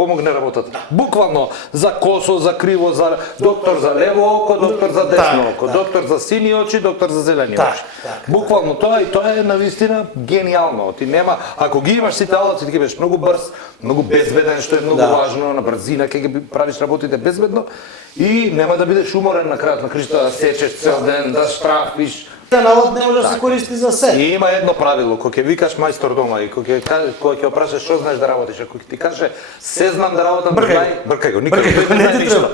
помогне работата. Буквално за косо, за криво, за доктор за лево око, доктор за десно око, доктор за сини очи, доктор за зелени очи. Буквално тоа е навистина гениално. Ти нема, ако ги имаш сите алати, ти ќе бидеш многу брз, многу безбеден, што е многу важно, на брзина ќе ги правиш работите безбедно и нема да бидеш уморен на крајот на кришта, да сечеш цел ден, да штрафиш. Навод не може да се користи за се. И има едно правило, кога ќе викаш мајстор дома и кога ќе опрашаш што знаеш да работиш, ако ти каже се знам да работам, бркај го, никој не знае ништо.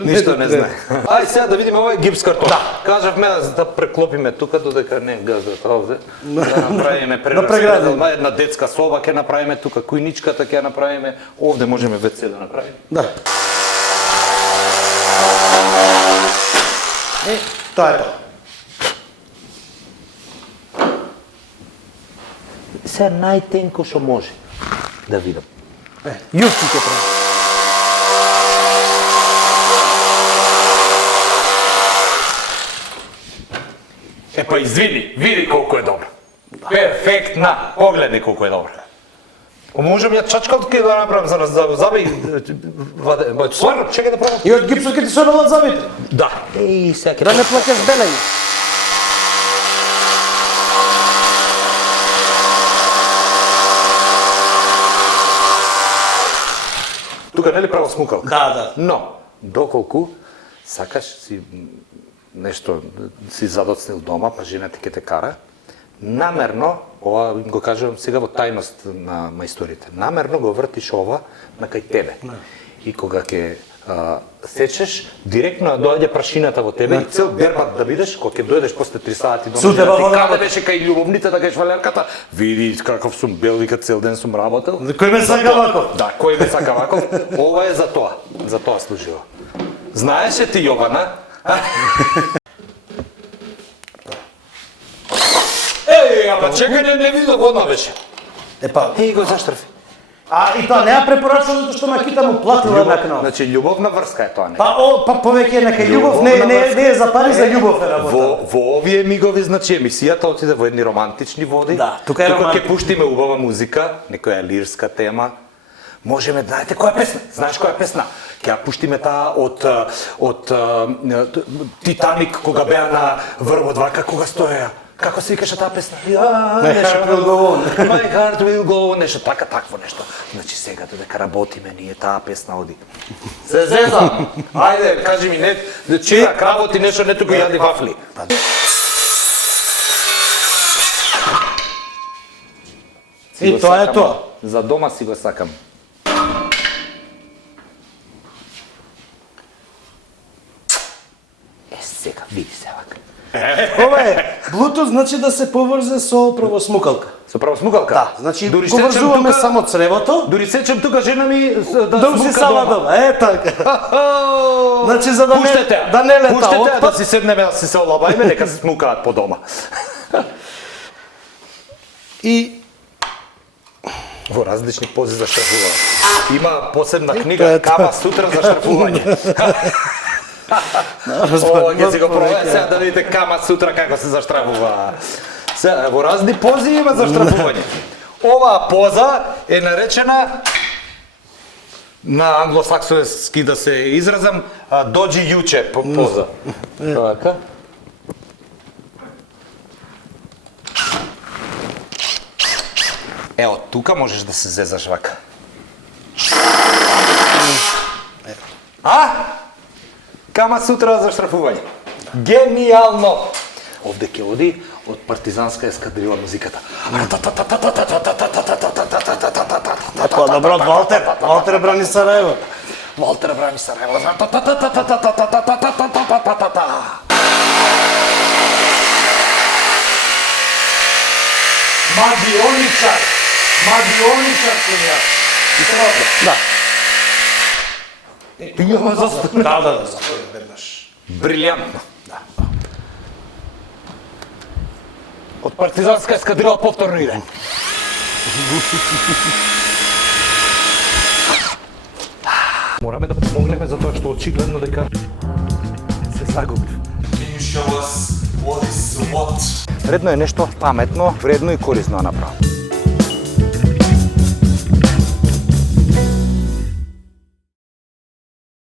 Ништо не знае. Ај сега да видиме овој гипс картон. Кажавме да преклопиме тука додека не газат овде. Да направиме прераспределба, една детска соба ќе направиме тука, кујничката ќе направиме, овде можеме WC да направиме. Да. Тоа е тоа. Сега најтенко што може да видам. Јувки ќе прави. Па извини, види колку е добро. Перфектна, погледни колку е добро. Можам ја чачкалки да направам за заби. Стварно, чекај да пробам. И од гипсот ќе ти се одолат забите. Да. Еј, сега ќе да не плакаш белење. Тука нели право смукалка? Да. Но, доколку сакаш си нешто си задоцнил дома, па жена ти ќе те кара, намерно, ова им го кажувам сега во тајност на мајсторите, намерно го вртиш ова на кај тебе. И кога ќе сечеш, директно доаѓа прашината во тебе и цел бербат да бидеш, кога ќе дојдеш после 3 сати дома, каде беше кај љубовните, да кажеш Валерката, види каков сум бел, вика цел ден сум работел. Кој ме сака ваков? Да, кој ме сака ваков? Ова е за тоа служила. Знаеше ти Јована? Ама чекај, не видов одма беше. Еј го заштрафи. И тоа не ја препорачувам затоа што макита му платила накнав. Значи љубовна врска е тоа не. Па повеќе нека љубов не е за пари, за љубов е работа. Во овие мигови, значи емисијата отиде во едни романтични води. Да, тука ќе пуштиме убава музика, некоја лирска тема. Можеме, знаете која песна? Знаеш која песна? Ќе ја пуштиме таа од Титаник кога беа на врвот вака кога стоеа. Како се викаше таа песна? My heart will go on. My heart will go on, нешто такво нешто. Значи сега додека работиме ние таа песна оди. Се зезам. Ајде, кажи ми не, чирак работи нешто, не туку јади вафли. И тоа е тоа. За дома си го сакам. Сега, види се вака. Ова е Bluetooth, значи да се поврзе со правосмукалка. Со правосмукалка? Да, значи го врзуваме само цревото. Дури сечам тука жена ми да си сама дома. Така. Значи за да не лета отпад. Пуштете да си седнеме, да си се олабајме, нека се смукаат по дома. И во различни пози за штрафување. Има посебна книга Кама Сутра за штрафување. Ќе си го пробајте сега да видите Кама Сутра како се заштрафува. Во разни пози има заштрафување. Оваа поза е наречена на англосаксонски да се изразам доџи јуче поза. Така. Ео, тука можеш да се зезаш вака. Кама Сутра за штрафување. Генијално! Овде ќе оди од партизанска ескадрила музиката. Тоа добро, Валтер брани Сараево. Валтер брани Сараево. Магионичар сум јас. И се вака. Да. Има застан. Да, застојам веднаш. Брилјантно. Да. Од партизанска ескадрила повторно иде. Мораме да помогнеме за тоа што очигледно дека се загубив. Редно е нешто паметно, вредно и корисно да направам.